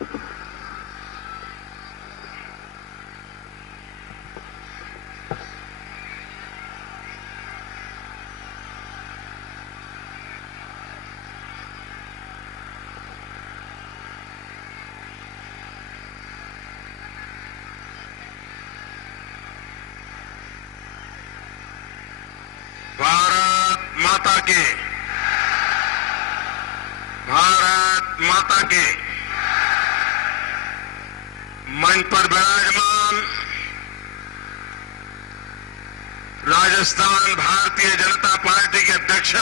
भारत माता के, भारत माता के। मंच पर विराजमान राजस्थान भारतीय जनता पार्टी के अध्यक्ष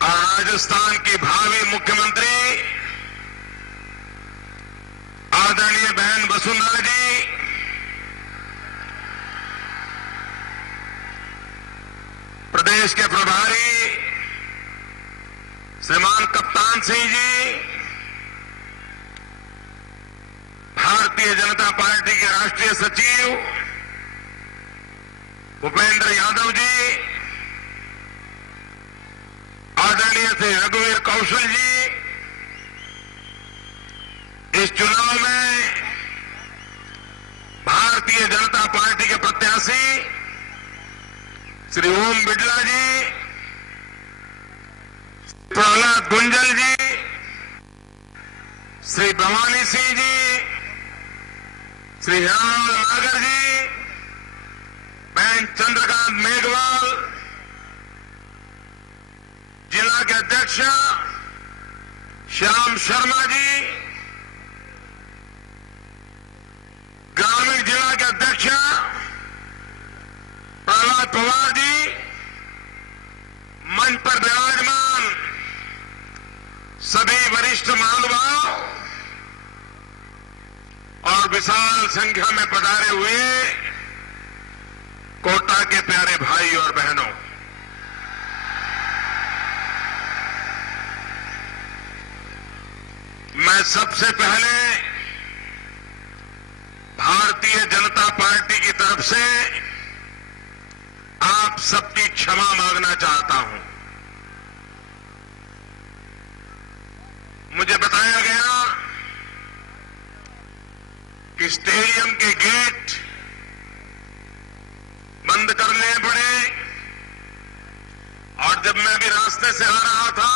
और राजस्थान की भावी मुख्यमंत्री आदरणीय बहन वसुंधरा जी, प्रदेश के प्रभारी श्रीमान कप्तान सिंह जी, भारतीय जनता पार्टी के राष्ट्रीय सचिव भूपेंद्र यादव जी, आदरणीय श्री रघुवीर कौशल जी, इस चुनाव में भारतीय जनता पार्टी के प्रत्याशी श्री ओम बिड़ला जी, प्रहलाद गुंजल जी, श्री भवानी सिंह जी, श्री हिरालाल नागर जी, बहन चंद्रकांत मेघवाल, जिला के अध्यक्ष श्याम शर्मा जी, ग्रामीण जिला के अध्यक्ष प्रहलाद पवार जी, मंच पर विराजमान सभी वरिष्ठ महानुभाव और विशाल संख्या में पधारे हुए कोटा के प्यारे भाई और बहनों, मैं सबसे पहले भारतीय जनता पार्टी की तरफ से आप सबकी क्षमा मांगना चाहता हूं। मुझे बताया गया कि स्टेडियम के गेट बंद करने पड़े और जब मैं भी रास्ते से आ रहा था,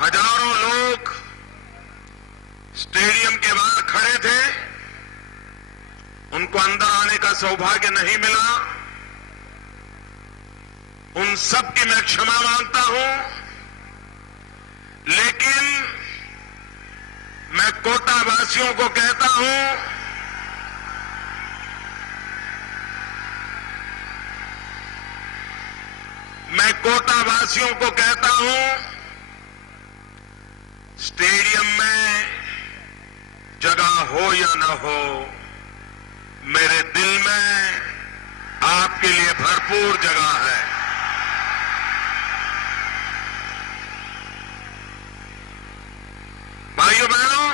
हजारों लोग स्टेडियम के बाहर खड़े थे, उनको अंदर आने का सौभाग्य नहीं मिला। उन सब की मैं क्षमा मांगता हूं, लेकिन मैं कोटा वासियों को कहता हूं, मैं कोटा वासियों को कहता हूं, स्टेडियम में जगह हो या न हो, मेरे दिल में आपके लिए भरपूर जगह है। भाइयों बहनों,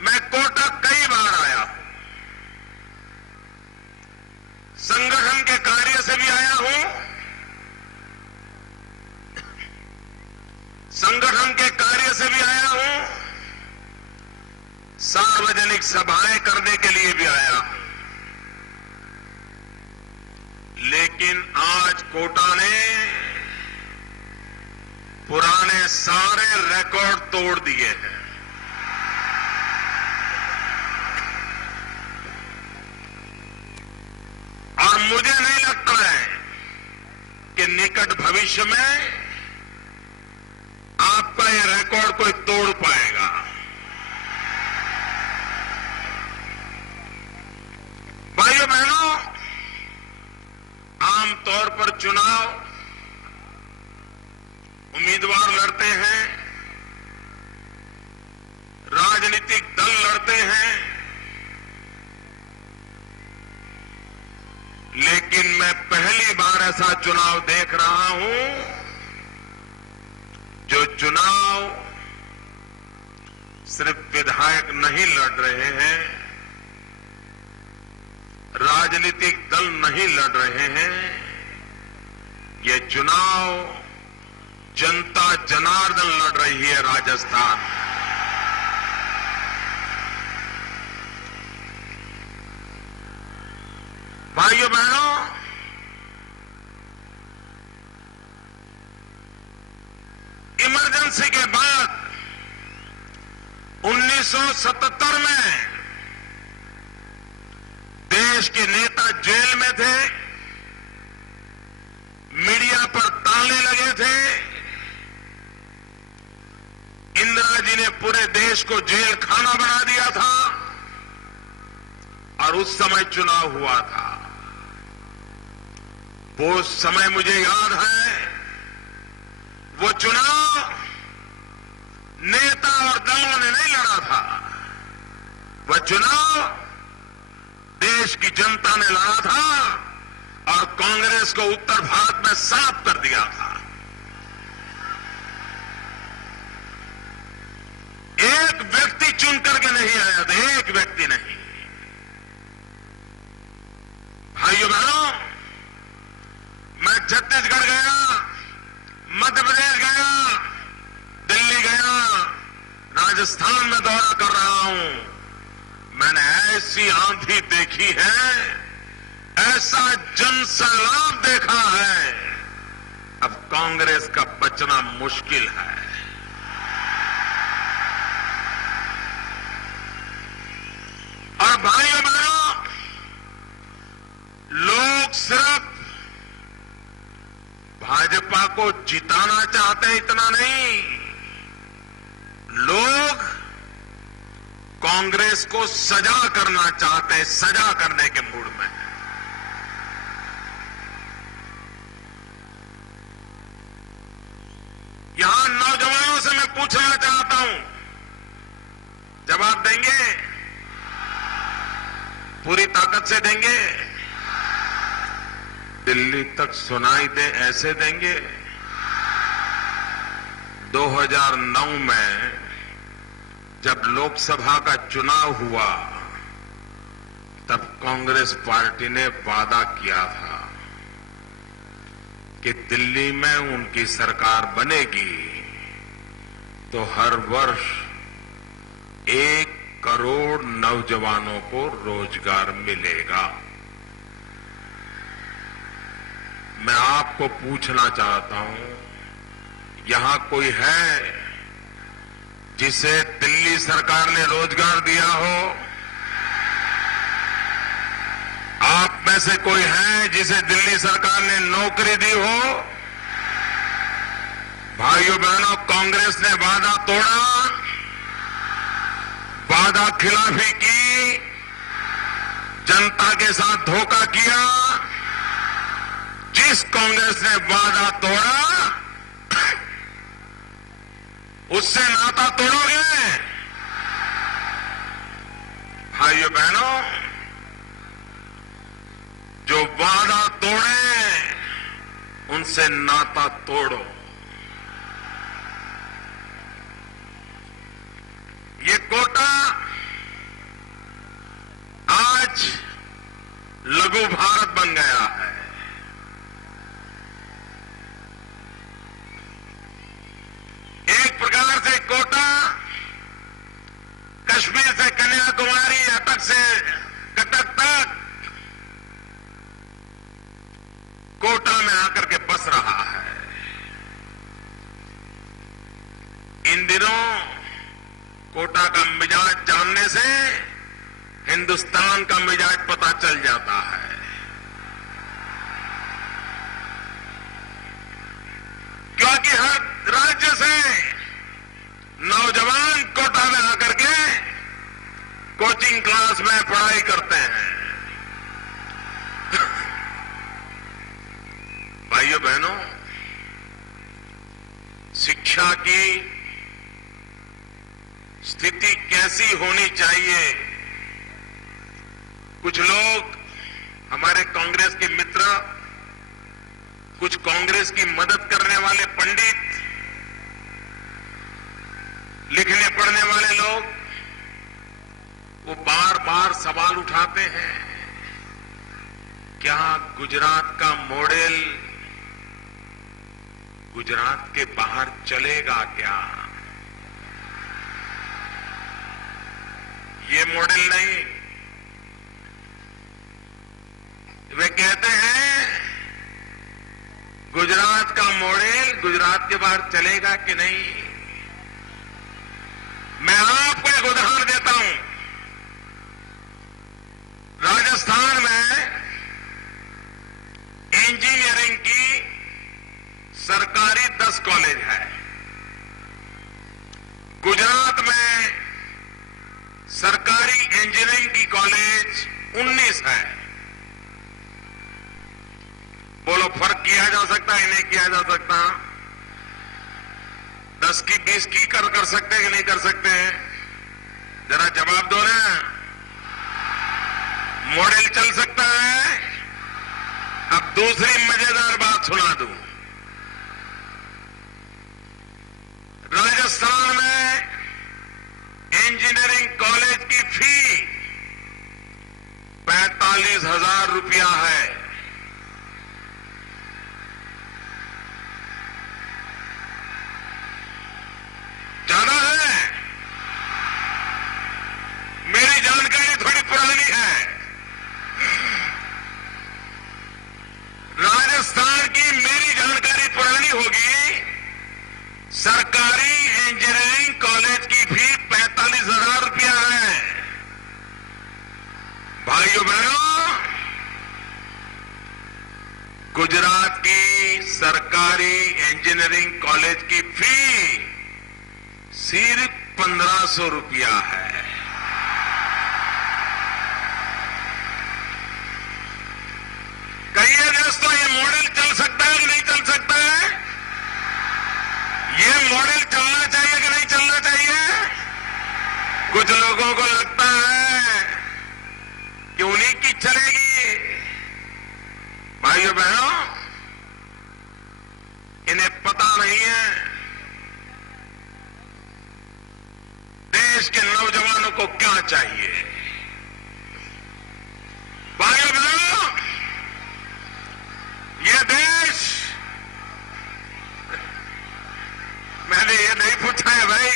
मैं कोटा कई बार आया हूं, संगठन के कार्य से भी आया हूं, संगठन के कार्य से भी आया हूं, सार्वजनिक सभाएं करने के लिए भी आया हूं, लेकिन आज कोटा ने पुराने सारे रिकॉर्ड तोड़ दिए हैं। और मुझे नहीं लगता है कि निकट भविष्य में आपका ये रिकॉर्ड कोई तोड़ पाएगा। भाइयों बहनों, आमतौर पर चुनाव उम्मीदवार लड़ते हैं, राजनीतिक दल लड़ते हैं, लेकिन मैं पहली बार ऐसा चुनाव देख रहा हूं, जो चुनाव सिर्फ विधायक नहीं लड़ रहे हैं, राजनीतिक दल नहीं लड़ रहे हैं, ये चुनाव जनता जनार्दन लड़ रही है राजस्थान। भाइयों बहनों, इमरजेंसी के बाद 1977 में देश के नेता जेल में थे, मीडिया पर ताले लगे थे। इंदिरा जी ने पूरे देश को जेल खाना बना दिया था और उस समय चुनाव हुआ था। वो समय मुझे याद है। वो चुनाव नेता और दलों ने नहीं लड़ा था, वह चुनाव देश की जनता ने लड़ा था और कांग्रेस को उत्तर भारत में साफ कर दिया था। एक व्यक्ति चुन करके नहीं आया था, एक व्यक्ति नहीं। भाइयों बहनों, मैं छत्तीसगढ़ गया, मध्य प्रदेश गया, दिल्ली गया, राजस्थान में दौरा कर रहा हूं। मैंने ऐसी आंधी देखी है, ऐसा जनसैलाब देखा है, अब कांग्रेस का बचना मुश्किल है। और भाइयों बहनों, लोग सिर्फ भाजपा को जिताना चाहते हैं इतना नहीं, लोग कांग्रेस को सजा करना चाहते हैं, सजा करने के मूड में। यहां नौजवानों से मैं पूछना चाहता हूं, जवाब देंगे? पूरी ताकत से देंगे? दिल्ली तक सुनाई दे ऐसे देंगे? 2009 में जब लोकसभा का चुनाव हुआ, तब कांग्रेस पार्टी ने वादा किया था कि दिल्ली में उनकी सरकार बनेगी तो हर वर्ष 1 करोड़ नौजवानों को रोजगार मिलेगा। मैं आपको पूछना चाहता हूं, यहां कोई है जिसे दिल्ली सरकार ने रोजगार दिया हो? आप में से कोई है जिसे दिल्ली सरकार ने नौकरी दी हो? भाइयों बहनों, कांग्रेस ने वादा तोड़ा, वादा खिलाफी की, जनता के साथ धोखा किया। जिस कांग्रेस ने वादा तोड़ा, उससे नाता तोड़ोगे? भाइयों बहनों, जो वादा तोड़े उनसे नाता तोड़ो। ये कोटा आज लघु भारत बन गया है। एक प्रकार से कोटा कश्मीर से कन्याकुमारी, अटक से कटक तक कोटा में आकर के बस रहा है। इन दिनों कोटा का मिजाज जानने से हिंदुस्तान का मिजाज पता चल जाता है। क्योंकि हर राज्य से नौजवान कोटा में आकर के कोचिंग क्लास में पढ़ाई करते हैं। भाइयों बहनों, शिक्षा की स्थिति कैसी होनी चाहिए? कुछ लोग, हमारे कांग्रेस के मित्र, कुछ कांग्रेस की मदद करने वाले पंडित, लिखने पढ़ने वाले लोग, वो बार बार सवाल उठाते हैं, क्या गुजरात का मॉडल गुजरात के बाहर चलेगा क्या? ये मॉडल नहीं। वे कहते हैं गुजरात का मॉडल गुजरात के बाहर चलेगा कि नहीं। मैं आपको एक उदाहरण देता हूं। राजस्थान में इंजीनियरिंग की सरकारी 10 कॉलेज है। गुजरात में सरकारी इंजीनियरिंग की कॉलेज 19 है। बोलो, फर्क किया जा सकता है नहीं किया जा सकता? 10 की 20 की कर सकते हैं कि नहीं कर सकते? जरा जवाब दो ना। मॉडल चल सकता है। अब दूसरी मजेदार बात सुना दूं। राजस्थान में इंजीनियरिंग कॉलेज की फी 45,000 रुपया है। ज्यादा है? मेरी जानकारी थोड़ी पुरानी है। राजस्थान की मेरी जानकारी पुरानी होगी। सरकारी इंजीनियरिंग कॉलेज की फी 45,000 रुपया है। भाइयों बहनों, गुजरात की सरकारी इंजीनियरिंग कॉलेज की फी सिर्फ 1,500 रुपया है। कहिए दोस्तों, ये मॉडल चल सकता है कि नहीं चल सकता है? ये मॉडल चलना चाहिए कि नहीं चलना चाहिए? कुछ लोगों को लगता है कि उन्हीं की चलेगी। भाइयों बहनों, इन्हें पता नहीं है देश के नौजवानों को क्या चाहिए। भाइयों बहनों, ये देश, मैंने ये नहीं पूछा है भाई।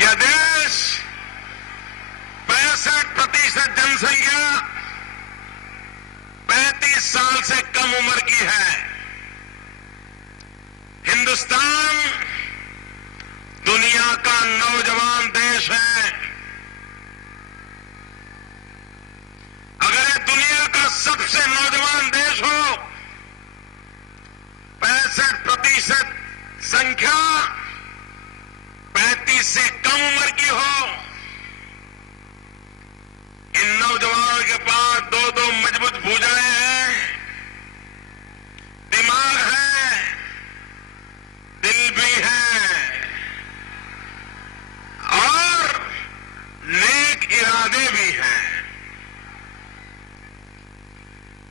यह देश 65% जनसंख्या 35 साल से कम उम्र की है। हिंदुस्तान दुनिया का नौजवान देश है। अगर ये दुनिया का सबसे नौजवान देश हो, 65% संख्या 35 से कम उम्र की हो, इन नौजवानों के पास दो मजबूत भुजाएं हैं, दिमाग है, दिल भी है और नेक इरादे भी हैं।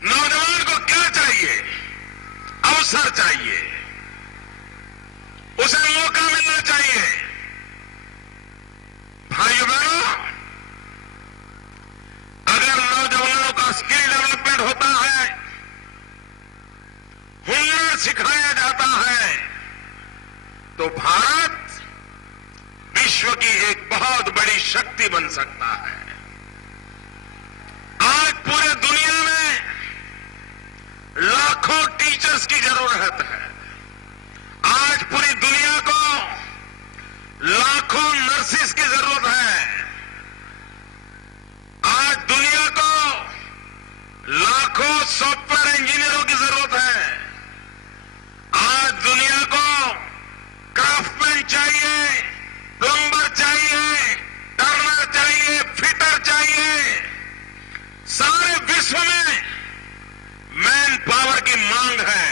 नौजवान को क्या चाहिए? अवसर चाहिए, उसे मौका मिलना चाहिए। भाइयों बहनों, अगर नौजवानों का स्किल डेवलपमेंट होता है, हुनर सिखाया जाता है, तो भारत विश्व की एक बहुत बड़ी शक्ति बन सकता है। आज पूरे दुनिया में लाखों टीचर्स की जरूरत है। आज पूरी दुनिया को लाखों नर्सिस की जरूरत है। आज दुनिया को लाखों सॉफ्टवेयर इंजीनियरों की जरूरत है। आज दुनिया को क्राफ्टमैन चाहिए, प्लम्बर चाहिए, टर्नर चाहिए, फिटर चाहिए। सारे विश्व में मैन पावर की मांग है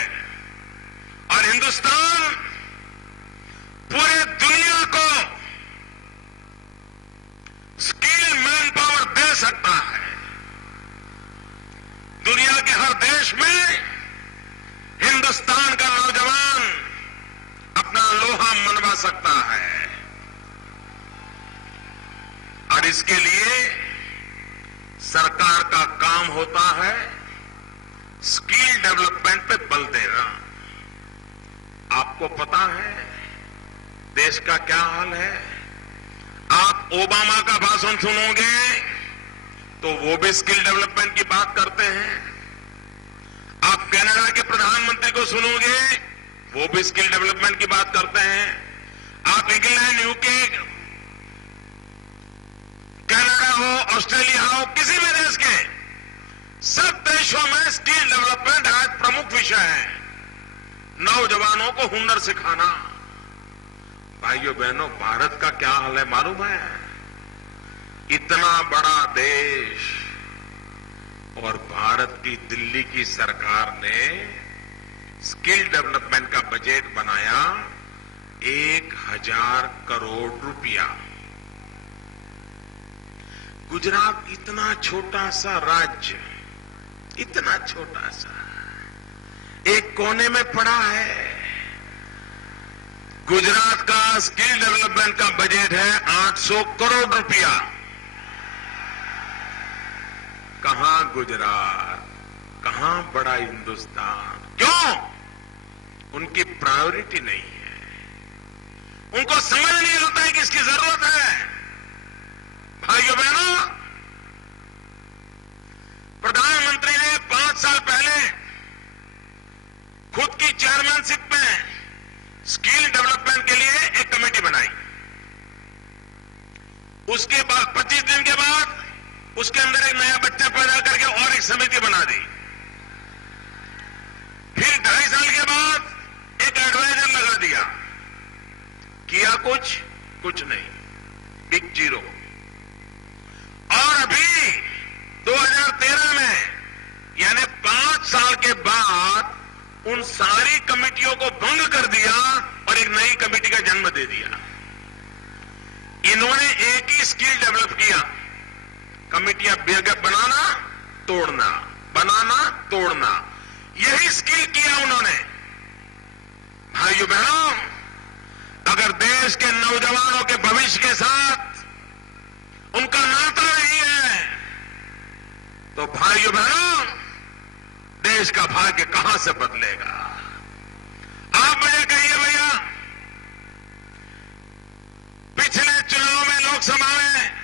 और हिंदुस्तान पूरे दुनिया को स्किल मैन पावर दे सकता है। दुनिया के हर देश में हिंदुस्तान हिंदुस्तान का नौजवान अपना लोहा मनवा सकता है। और इसके लिए सरकार का काम होता है स्किल डेवलपमेंट पे बल देना। आपको पता है देश का क्या हाल है। आप ओबामा का भाषण सुनोगे तो वो भी स्किल डेवलपमेंट की बात करते हैं। आप कनाडा के प्रधानमंत्री को सुनोगे वो भी स्किल डेवलपमेंट की बात करते हैं। आप इंग्लैंड, यूके, कनाडा हो, ऑस्ट्रेलिया हो, किसी भी देश के, सब देशों में स्किल डेवलपमेंट आज प्रमुख विषय है। नौजवानों को हुनर सिखाना। भाइयों बहनों, भारत का क्या हाल है मालूम है? इतना बड़ा देश और भारत की दिल्ली की सरकार ने स्किल डेवलपमेंट का बजट बनाया 1000 करोड़ रुपया। गुजरात इतना छोटा सा राज्य, इतना छोटा सा, एक कोने में पड़ा है। गुजरात का स्किल डेवलपमेंट का बजट है 800 करोड़ रुपया। कहां गुजरात, कहां बड़ा हिंदुस्तान? क्यों? उनकी प्रायोरिटी नहीं है। उनको समझ नहीं आता है कि इसकी जरूरत है। भाइयों बहनों, प्रधानमंत्री ने 5 साल पहले खुद की चेयरमैनशिप में स्किल डेवलपमेंट के लिए एक कमेटी बनाई। उसके बाद 25 दिन के बाद उसके अंदर एक नया बच्चा पैदा करके और एक समिति बना दी। फिर 2.5 साल के बाद एक एडवाइजर लगा दिया। किया कुछ नहीं, बिग जीरो। और अभी 2013 में यानी 5 साल के बाद उन सारी कमेटियों को भंग कर दिया और एक नई कमेटी का जन्म दे दिया। इन्होंने एक ही स्किल डेवलप किया, कमेटियां बनाना तोड़ना, बनाना तोड़ना, यही स्किल किया उन्होंने। भाइयों बहनों, अगर देश के नौजवानों के भविष्य के साथ उनका नाता नहीं है तो भाइयों बहनों, देश का भाग्य कहां से बदलेगा? आप मुझे कहिए भैया, पिछले चुनाव में लोकसभा में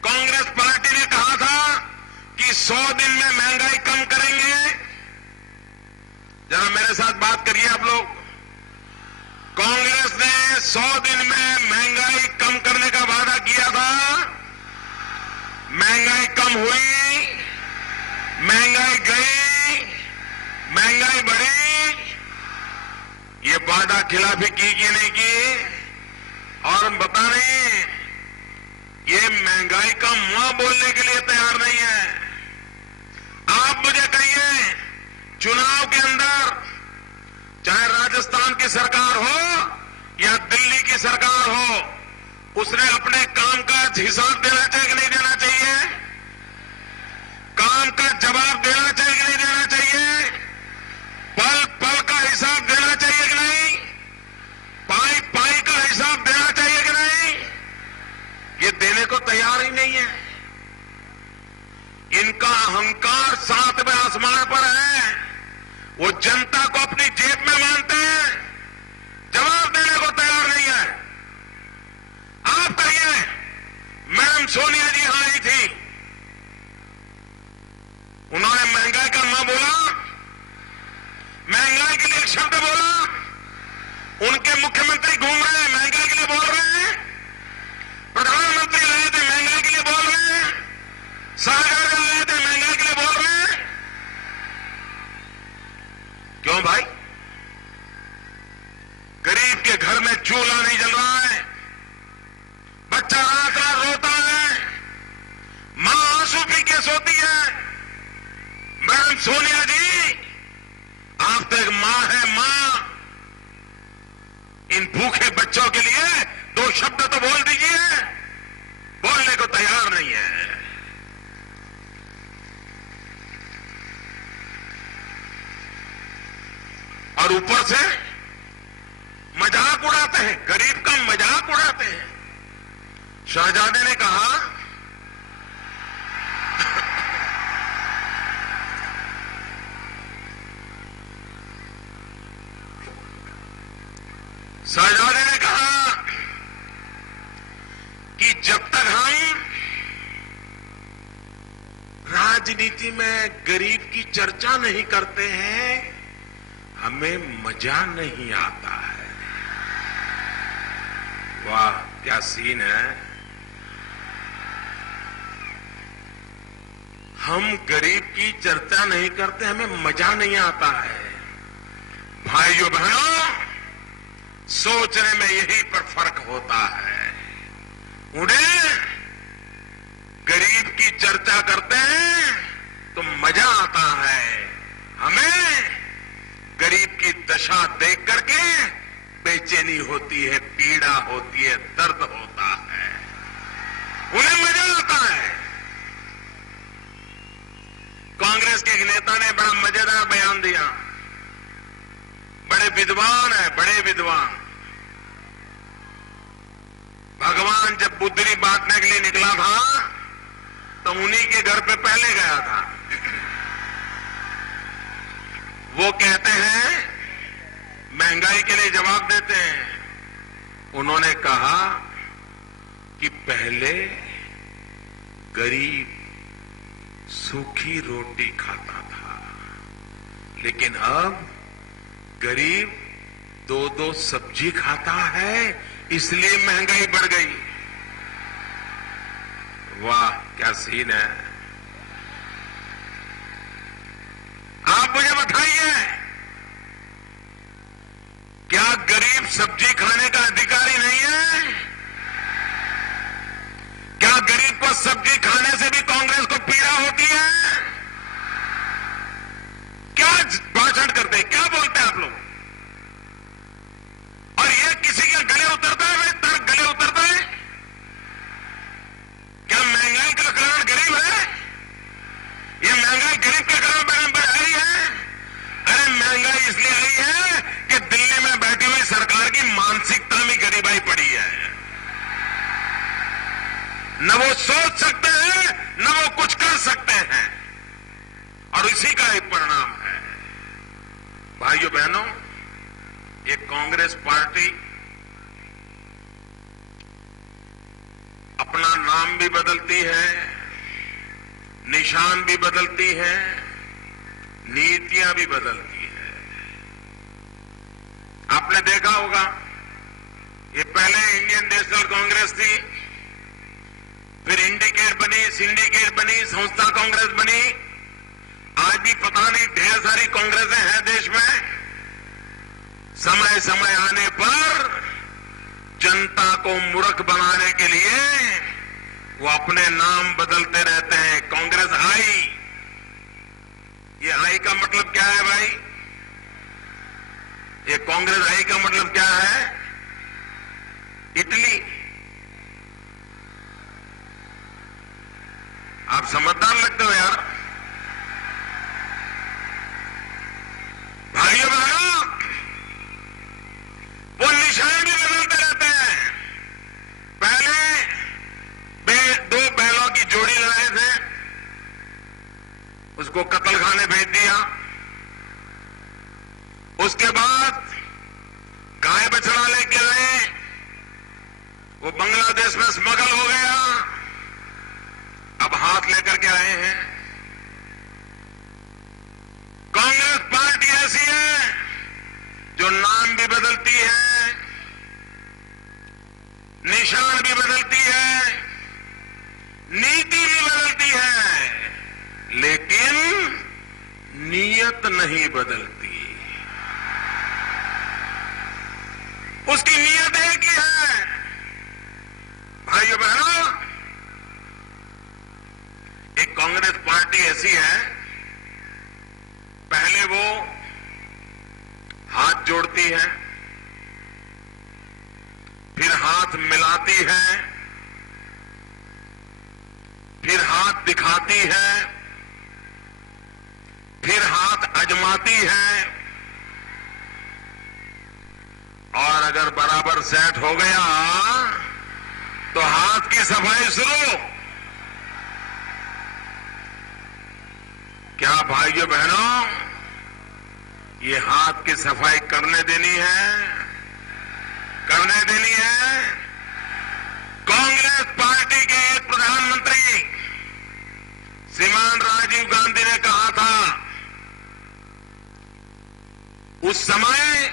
कांग्रेस पार्टी ने कहा था कि 100 दिन में महंगाई कम करेंगे। जरा मेरे साथ बात करिए आप लोग। कांग्रेस ने 100 दिन में महंगाई कम करने का वादा किया था। महंगाई कम हुई, महंगाई गई, महंगाई बढ़ी। ये वादा खिलाफी की कि नहीं की? और हम बता रहे, ये महंगाई का मुंह बोलने के लिए तैयार नहीं है। आप मुझे कहिए, चुनाव के अंदर चाहे राजस्थान की सरकार हो या दिल्ली की सरकार हो, उसने अपने काम का हिसाब देना चाहिए कि नहीं देना चाहिए? काम का जवाब देना चाहिए कि नहीं देना चाहिए? पल पल का हिसाब देना चाहिए कि नहीं? पाई पाई का हिसाब देना चाहिए कि नहीं? ये देने को तैयार ही नहीं है। इनका अहंकार 7वें आसमान पर है। वो जनता को अपनी जेब में मानते हैं, जवाब देने को तैयार नहीं है। आप कहिए, मैडम सोनिया जी यहां आई थी, उन्होंने महंगाई का ना बोला, महंगाई के लिए एक शब्द बोला। उनके मुख्यमंत्री घूम रहे हैं, महंगाई के लिए बोल रहे हैं। प्रधानमंत्री रहे थे, महंगाई के लिए बोल रहे हैं। सरकार रहे थे, महंगाई के लिए बोल रहे हैं। क्यों भाई? गरीब के घर में चूल्हा नहीं जल रहा है, बच्चा रात रात रोता है, मां आंसू पी के सोती है। मैडम सोनिया जी, आप तो एक मां है, मां। इन भूखे बच्चों के लिए 2 शब्द तो बोल दीजिए। बोलने को तैयार नहीं है। और ऊपर से मजाक उड़ाते हैं, गरीब का मजाक उड़ाते हैं। शहजादे ने कहा, शहजादे ने कहा कि जब तक हम राजनीति में गरीब की चर्चा नहीं करते हैं, हमें मजा नहीं आता है। वाह, क्या सीन है। हम गरीब की चर्चा नहीं करते, हमें मजा नहीं आता है। भाइयों बहनों, सोचने में यही पर फर्क होता है। उन्हें गरीब की चर्चा करते हैं तो मजा आता है, हमें गरीब की दशा देख करके बेचैनी होती है, पीड़ा होती है, दर्द होता है। उन्हें मजा आता है। कांग्रेस के एक नेता ने बड़ा मजेदार बयान दिया। बड़े विद्वान है, बड़े विद्वान। भगवान जब बुद्धि बांटने के लिए निकला था तो उन्हीं के घर पे पहले गया था। वो कहते हैं, महंगाई के लिए जवाब देते हैं। उन्होंने कहा कि पहले गरीब सूखी रोटी खाता था, लेकिन अब गरीब 2-2 सब्जी खाता है, इसलिए महंगाई बढ़ गई। वाह, क्या सीन है। आप मुझे बताइए, क्या गरीब सब्जी खाने का अधिकारी नहीं है? क्या गरीब को सब्जी खाने से भी कांग्रेस को पीड़ा होती है? क्या भाषण करते, क्या बोलते हैं आप लोग? और ये किसी के गले उतरता है? भाई तर्क गले उतरता है? क्या महंगाई का कारण गरीब है? ये महंगाई गरीब के कारण पर आई है? अरे महंगाई इसलिए आई है कि दिल्ली में बैठी हुई सरकार की मानसिकता में गरीबाई पड़ी है। न वो सोच सकते हैं, न वो कुछ कर सकते हैं, और इसी का एक परिणाम है। भाइयों बहनों, ये कांग्रेस पार्टी अपना नाम भी बदलती है, निशान भी बदलती है, नीतियां भी बदलती है। आपने देखा होगा, ये पहले इंडियन नेशनल कांग्रेस थी, फिर इंडिकेट बनी, सिंडिकेट बनी, संस्था कांग्रेस बनी। आज भी पता नहीं ढेर सारी कांग्रेसें हैं देश में। समय समय आने पर जनता को मूर्ख बनाने के लिए वो अपने नाम बदलते रहते हैं। कांग्रेस आई, ये आई का मतलब क्या है भाई? ये कांग्रेस आई का मतलब क्या है? इटली। आप समझदार लगते हो यार। भाइयों बहनों, वो निशान भी बदलते रहते हैं। पहले दो बैलों की जोड़ी लड़ाए थे, उसको कत्लखाने भेज दिया। उसके बाद गाय बछड़ा लेके आए, वो बांग्लादेश में स्मगल हो गया। अब हाथ लेकर के आए हैं। कांग्रेस पार्टी ऐसी है जो नाम भी बदलती है, निशान भी बदलती है, नीति भी बदलती है, लेकिन नीयत नहीं बदलती। उसकी नीयत एक ही है। भाइयों बहनों, एक कांग्रेस पार्टी ऐसी है, पहले वो हाथ जोड़ती है, फिर हाथ मिलाती है, फिर हाथ दिखाती है, फिर हाथ आजमाती है, और अगर बराबर सेट हो गया तो हाथ की सफाई शुरू। क्या भाइयों बहनों, ये हाथ की सफाई करने देनी है? करने देनी है। कांग्रेस पार्टी के एक प्रधानमंत्री श्रीमान राजीव गांधी ने कहा था, उस समय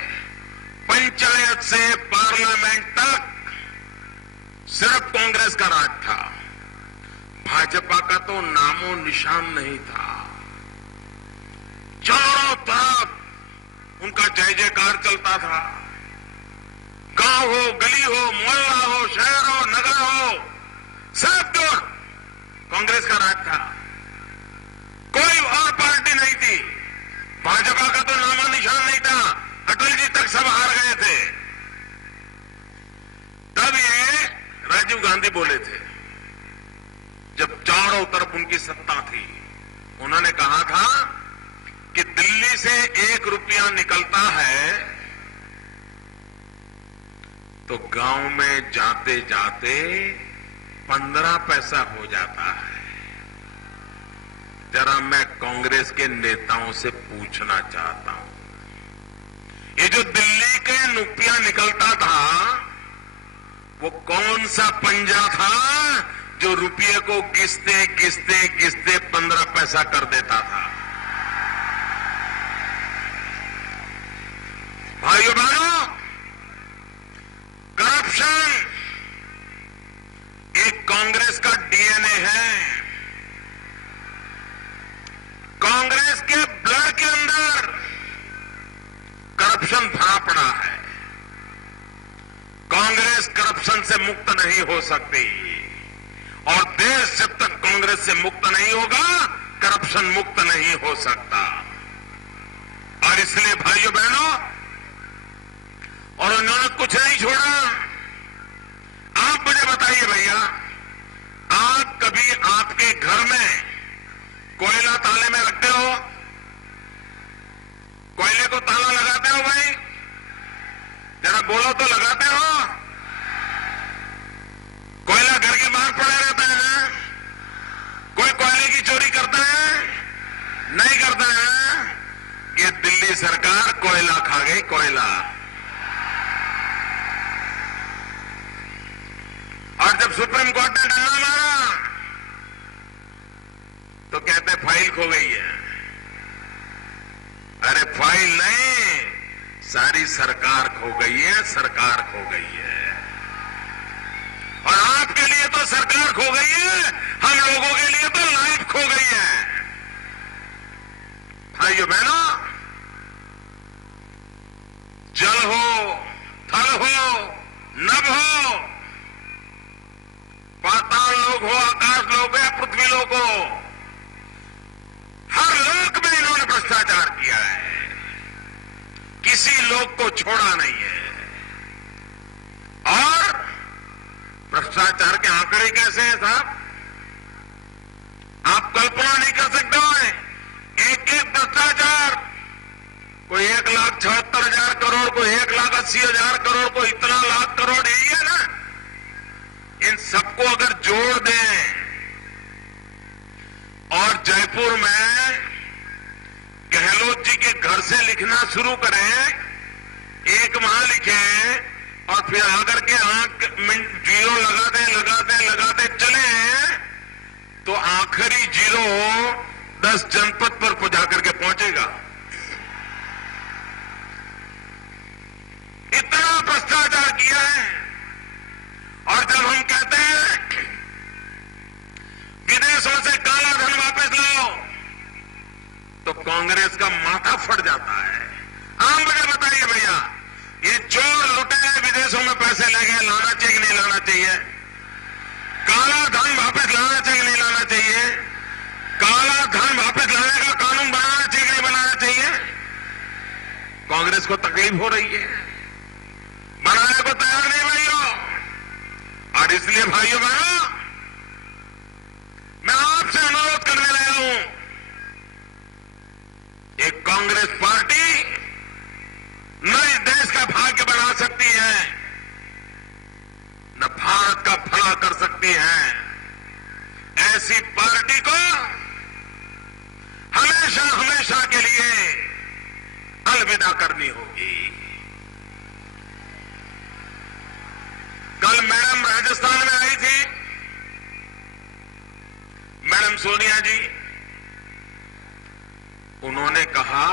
पंचायत से पार्लियामेंट तक सिर्फ कांग्रेस का राज था, भाजपा का तो नामो निशान नहीं था। चारों तरफ उनका जय जयकार चलता था। गांव हो, गली हो, मोहल्ला हो, शहर हो, नगर हो, सब दूर कांग्रेस का राज था। कोई और पार्टी नहीं थी। भाजपा का तो नामो निशान नहीं था। अटल जी तक सब हार गए थे। तब ये राजीव गांधी बोले थे, जब चारों तरफ उनकी सत्ता थी, उन्होंने कहा था कि दिल्ली से 1 रुपया निकलता है तो गांव में जाते जाते 15 पैसा हो जाता है। जरा मैं कांग्रेस के नेताओं से पूछना चाहता हूं, ये जो दिल्ली के रुपया निकलता था, वो कौन सा पंजा था जो रुपये को घिसते घिसते घिसते 15 पैसा कर देता था? भाइयों बहनों, करप्शन एक कांग्रेस का डीएनए है। कांग्रेस के ब्लड के अंदर करप्शन भरा पड़ा है। कांग्रेस करप्शन से मुक्त नहीं हो सकती और देश जब तक कांग्रेस से मुक्त नहीं होगा, करप्शन मुक्त नहीं हो सकता। और इसलिए भाइयों बहनों, और उन्होंने कुछ नहीं छोड़ा। आप मुझे बताइए भैया, आप कभी आपके घर में कोयला ताले में रखते हो? कोयले को ताला लगाते हो भाई? जरा बोलो तो, लगाते हो? कोयला घर के बाहर पड़ा रहता है ना? कोई कोयले की चोरी करता है? नहीं करता है। ये दिल्ली सरकार कोयला खा गई, कोयला। और जब सुप्रीम कोर्ट ने डंडा मारा तो कहते फाइल खो गई है। अरे फाइल नहीं, सारी सरकार खो गई है, सरकार खो गई है। और आपके लिए तो सरकार खो गई है, हम लोगों के लिए तो लाइफ खो गई है। भाइयों बहनों, जल हो, थल हो, नभ हो, पाताल लोक हो, आकाश लोक हो या पृथ्वी लोक हो, हर लोक में इन्होंने भ्रष्टाचार किया है। किसी लोक को छोड़ा नहीं है। और भ्रष्टाचार के आंकड़े कैसे हैं साहब? आप कल्पना नहीं कर सकते हो। एक एक भ्रष्टाचार, कोई 1,76,000 करोड़, कोई 1,80,000 करोड़, कोई इतना लाख करोड़, यही है ना? इन सबको अगर जोड़ दें और जयपुर में गहलोत जी के घर से लिखना शुरू करें, एक माह लिखें और फिर आकर के आंख जीरो लगाते चले, तो आखिरी जीरो 10 जनपद पर जाकर के पहुंचेगा। इतना भ्रष्टाचार किया है। और जब हम कहते हैं विदेशों से काला धन वापस लाओ, तो कांग्रेस का माथा फट जाता है। आप मुझे बताइए भैया, ये चोर लुटेरे विदेशों में पैसे ले गए, लाना चाहिए कि नहीं लाना चाहिए? काला धन वापस लाना चाहिए कि नहीं लाना चाहिए? काला धन वापस लाने का कानून बनाना चाहिए कि नहीं बनाना चाहिए? कांग्रेस को तकलीफ हो रही है, बनाने को तैयार नहीं भाइयों। और इसलिए भाइयों बहनों, मैं आपसे अनुरोध करने लगा हूं, एक कांग्रेस पार्टी न इस देश का भाग्य बना सकती हैं, न भारत का भला कर सकती हैं। ऐसी पार्टी को हमेशा हमेशा के लिए अलविदा करनी होगी। कल मैडम राजस्थान में आई थी, मैडम सोनिया जी। उन्होंने कहा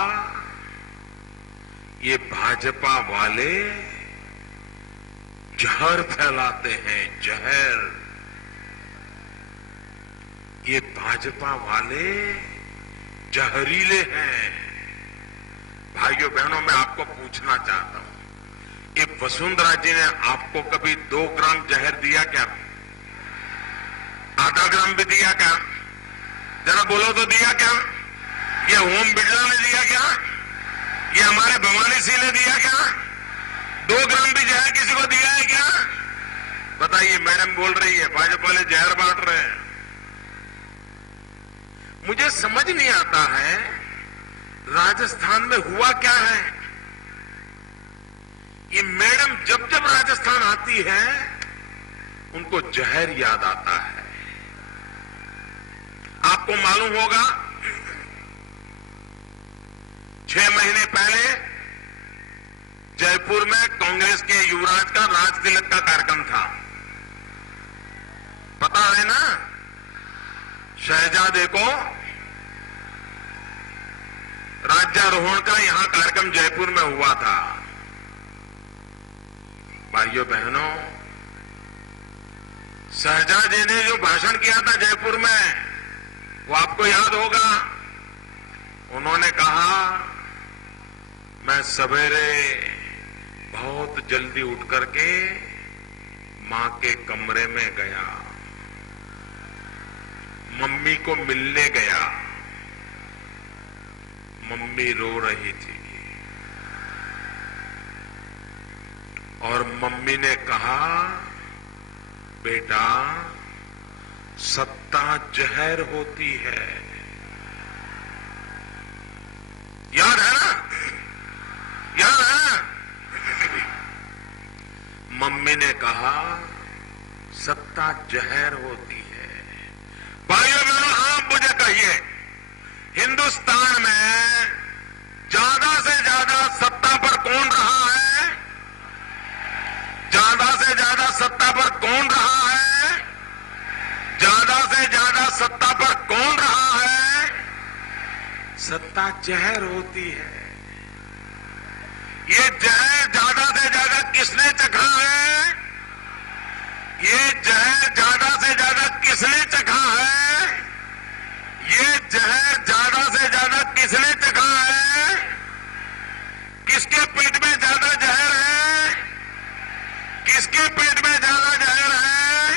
ये भाजपा वाले जहर फैलाते हैं, जहर। ये भाजपा वाले जहरीले हैं। भाइयों बहनों, मैं आपको पूछना चाहता हूं, ये वसुंधरा जी ने आपको कभी 2 ग्राम जहर दिया क्या? आधा ग्राम भी दिया क्या? जरा बोलो तो दिया क्या? ये ओम बिड़ला ने दिया क्या? ये हमारे भवानी सिंह ने दिया क्या? 2 ग्राम भी जहर किसी को दिया है क्या? बताइए। मैडम बोल रही है भाजपा वाले जहर बांट रहे हैं। मुझे समझ नहीं आता है राजस्थान में हुआ क्या है। ये मैडम जब जब राजस्थान आती है उनको जहर याद आता है। आपको मालूम होगा 6 महीने पहले जयपुर में कांग्रेस के युवराज का राज तिलक का कार्यक्रम था, पता है ना? शहजादे को राज्यारोहण का यहां कार्यक्रम जयपुर में हुआ था। भाइयों बहनों, शहजादे ने जो भाषण किया था जयपुर में, वो आपको याद होगा। उन्होंने कहा, मैं सवेरे बहुत जल्दी उठ करके मां के कमरे में गया, मम्मी को मिलने गया। मम्मी रो रही थी और मम्मी ने कहा, बेटा सत्ता जहर होती है। याद है ना? याद है ना? मम्मी ने कहा सत्ता जहर होती है। भाइयों बहनों, आप मुझे कहिए, हिंदुस्तान में ज्यादा से ज्यादा सत्ता पर कौन रहा है? ज्यादा से ज्यादा सत्ता पर कौन रहा है? ज्यादा से ज्यादा सत्ता पर कौन रहा है? सत्ता जहर होती है। ये जहर ज्यादा से ज्यादा किसने चखा है? ये जहर ज्यादा से ज्यादा किसने चखा है? ये जहर ज्यादा से ज्यादा किसने चखा है? किसके पेट में ज्यादा जहर है? किसके पेट में ज्यादा जहर है?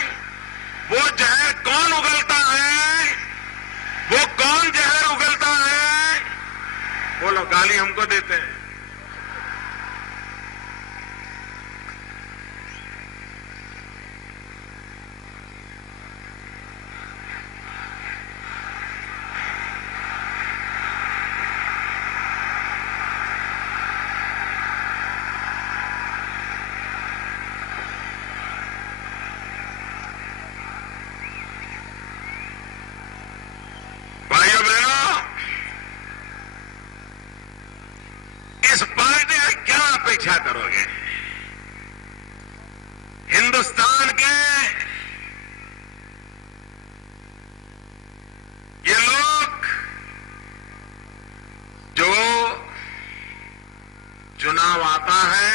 वो जहर कौन उगलता है? वो कौन जहर उगलता है? बोलो, गाली हमको देते हैं। क्या करोगे? हिंदुस्तान के ये लोग जो चुनाव आता है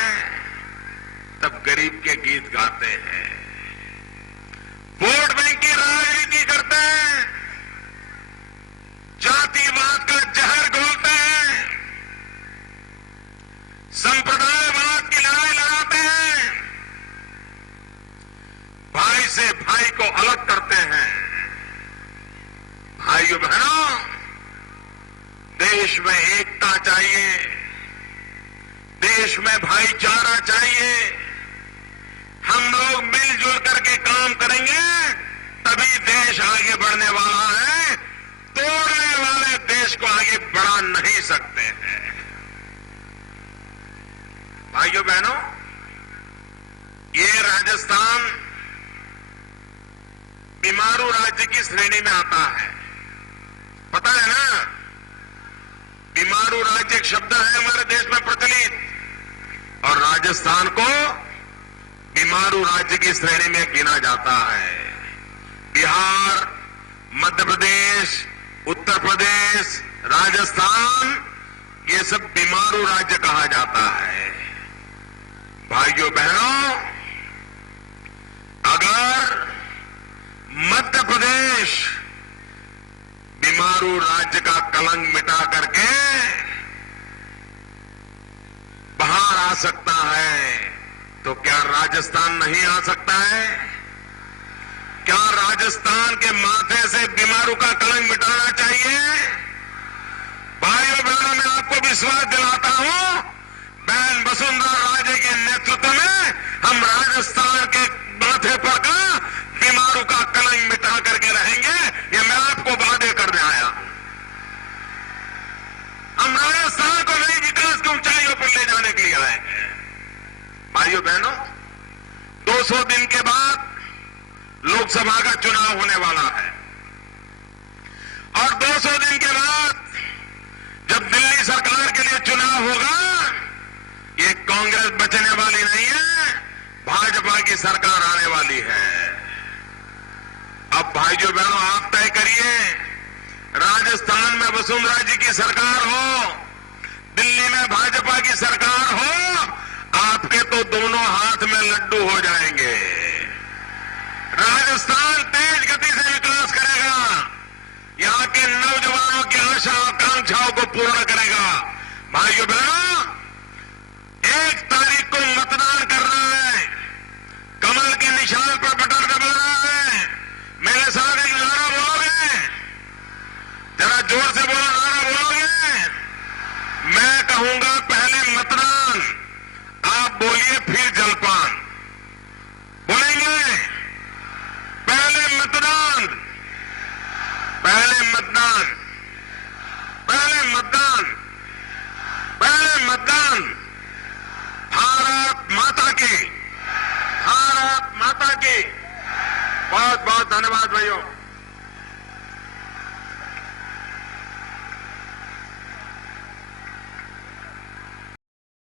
तब गरीब के गीत गाते हैं, वोट बैंक की राजनीति करते हैं, जातिवाद का जहर घोलते हैं, संप्रदायवाद की लड़ाई लड़ाते हैं, भाई से भाई को अलग करते हैं। भाइयों बहनों, देश में एकता चाहिए, देश में भाईचारा चाहिए। हम लोग मिलजुल करके काम करेंगे तभी देश आगे बढ़ने वाला है। तोड़ने वाले देश को आगे बढ़ा नहीं सकते हैं। भाइयों बहनों, ये राजस्थान बीमारू राज्य की श्रेणी में आता है। पता है ना, बीमारू राज्य एक शब्द है हमारे देश में प्रचलित, और राजस्थान को बीमारू राज्य की श्रेणी में गिना जाता है। बिहार, मध्य प्रदेश, उत्तर प्रदेश, राजस्थान, ये सब बीमारू राज्य कहा जाता है। भाइयों बहनों, अगर मध्य प्रदेश बीमारू राज्य का कलंक मिटा करके बाहर आ सकता है, तो क्या राजस्थान नहीं आ सकता है? क्या राजस्थान के माथे से बीमारू का कलंक मिटाना चाहिए? भाइयों बहनों, मैं आपको विश्वास दिलाता हूं, बहन वसुंधरा राजे के नेतृत्व में हम राजस्थान के माथे पर का बीमारू का कलंक मिटा करके रहेंगे। ये मैं आपको वादे करने आया। हम राजस्थान को नई विकास की ऊंचाइयों पर ले जाने के लिए आए हैं। भाइयों बहनों, 200 दिन के बाद लोकसभा का चुनाव होने वाला है, और 200 दिन के बाद जब दिल्ली सरकार के लिए चुनाव होगा, ये कांग्रेस बचने वाली नहीं है, भाजपा की सरकार आने वाली है। अब भाइयों बहनों, आप तय करिए, राजस्थान में वसुंधरा जी की सरकार हो, दिल्ली में भाजपा की सरकार हो, आपके तो दोनों हाथ में लड्डू हो जाएंगे। राजस्थान तेज गति से विकास करेगा, यहां के नौजवानों की आशा आकांक्षाओं को पूर्ण करेगा। भाइयों बहनों, 1 तारीख को मतदान करना है, कमल के निशान पर बटन दबाना है। मेरे साथ एक नारा बोलोगे? जरा जोर से बोलो, नारा बोलोगे? मैं कहूंगा पहले मतदान, आप बोलिए फिर जलपान। बोलेंगे? पहले मतदान, पहले मतदान, पहले मतदान, पहले मतदान। भारत माता की, भारत माता की। बहुत बहुत धन्यवाद भाइयों।